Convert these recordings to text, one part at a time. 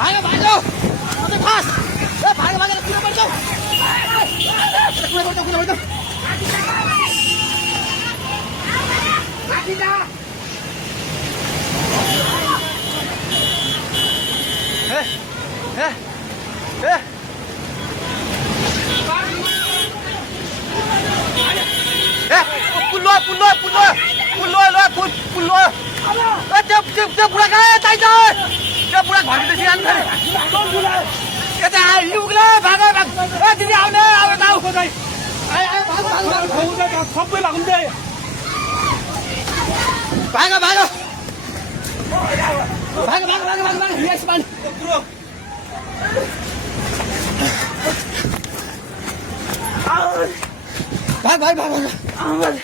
भागो भागो अझै फास ए भागो भागो किन पर्छौ कुन पर्छौ त्यो बुढा कहाँ यतै छ त्यो बुढा घरभित्र सिरान छ यता आइउग्ला भाग भाग ए दिदी आउने अब जाऊ खोजै आइ आइ भाग भाग सबै भाग्नु दे भाग भाग भाग भाग भाग भाग भाग यस मान भाग भाग भाग भाग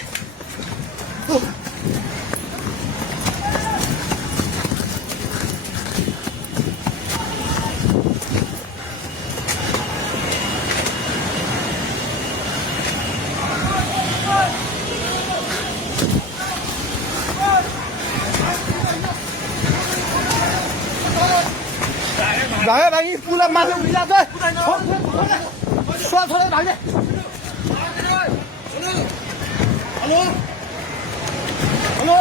भागे भागी पुला माथि उठिला छ छोरा छोरा भागे हेलो हेलो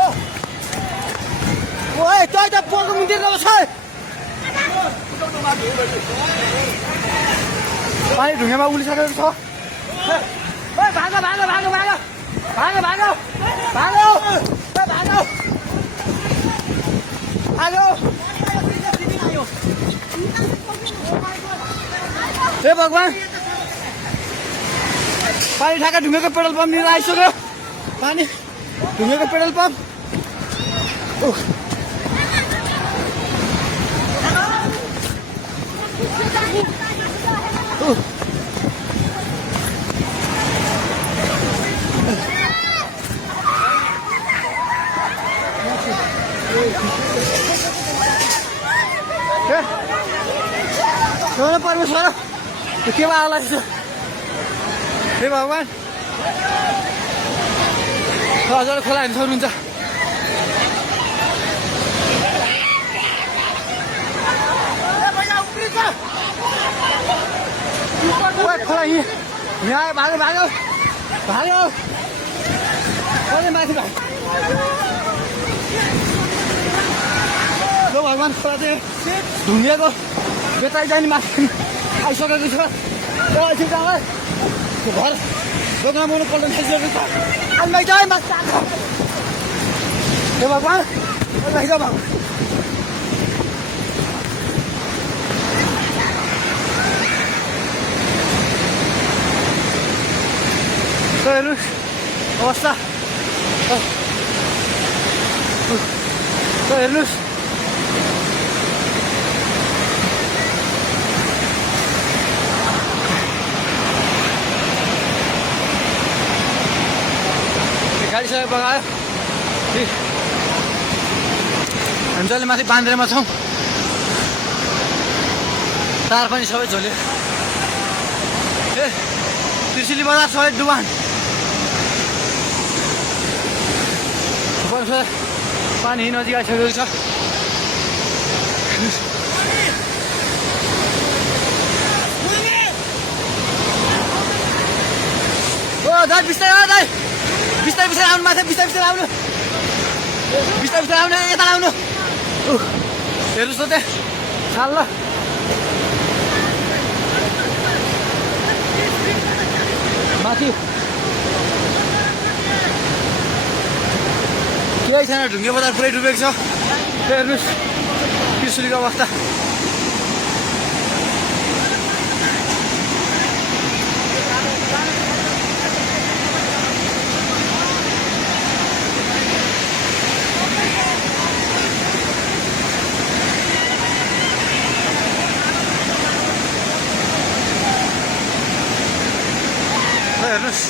ओए त्यो त पोको मुन्तिर न छ पानी ढुङ्गामा उलिसकेको छ ओए भागो भागो भागो भागो भागो भागो भागो भागो भागो हे भगवान पानी ठाका ढुङ्गेको पेट्रोल पम्प लिएर आइसक्यो पानी ढुङ्गेको पेट्रोल पम्प परमेश्वर के आला हे भगवान हजुर खोला हेर्नु सक्नुहुन्छ खोला यहाँ भागो भागो भागो माथि भागो भगवान खोला चाहिँ ढुङ्गेको बेताइ जाने माथि आइसकेको छ एकछिन घर दोकान बनाउनु पल्ट खाइसकेको छ आइमाइ जाए माथि हे भगवान भगवान हेर्नुहोस् अवस्था हेर्नुहोस् गाडीसँग बगायो हामी जहिले माथि बान्द्रेमा छौँ तार पनि सबै झोल्यो ए त्रिशुली बजार सबै डुबान पानी नजिक आइसकेको छ ओ दाइ बिस्तारै दाइ बिस्तारै बिस्तारै आउनु माथि बिस्तारै बिस्तारै आउनु बिस्तारै बिस्तारै आउनु यता आउनु हेर्नुहोस् त त्यहाँ छाल ल माथि केही छैन ढुङ्गे बजार पुरै डुबेको छ हेर्नुहोस् त्रिशुलीको अवस्था हेर्नुहोस्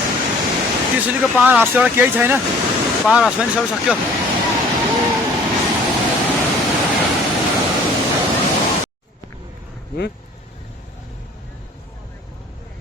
त्रिशुलीको पाहाड हाउसबाट केही छैन पाहाड हाउस पनि सबै सक्यो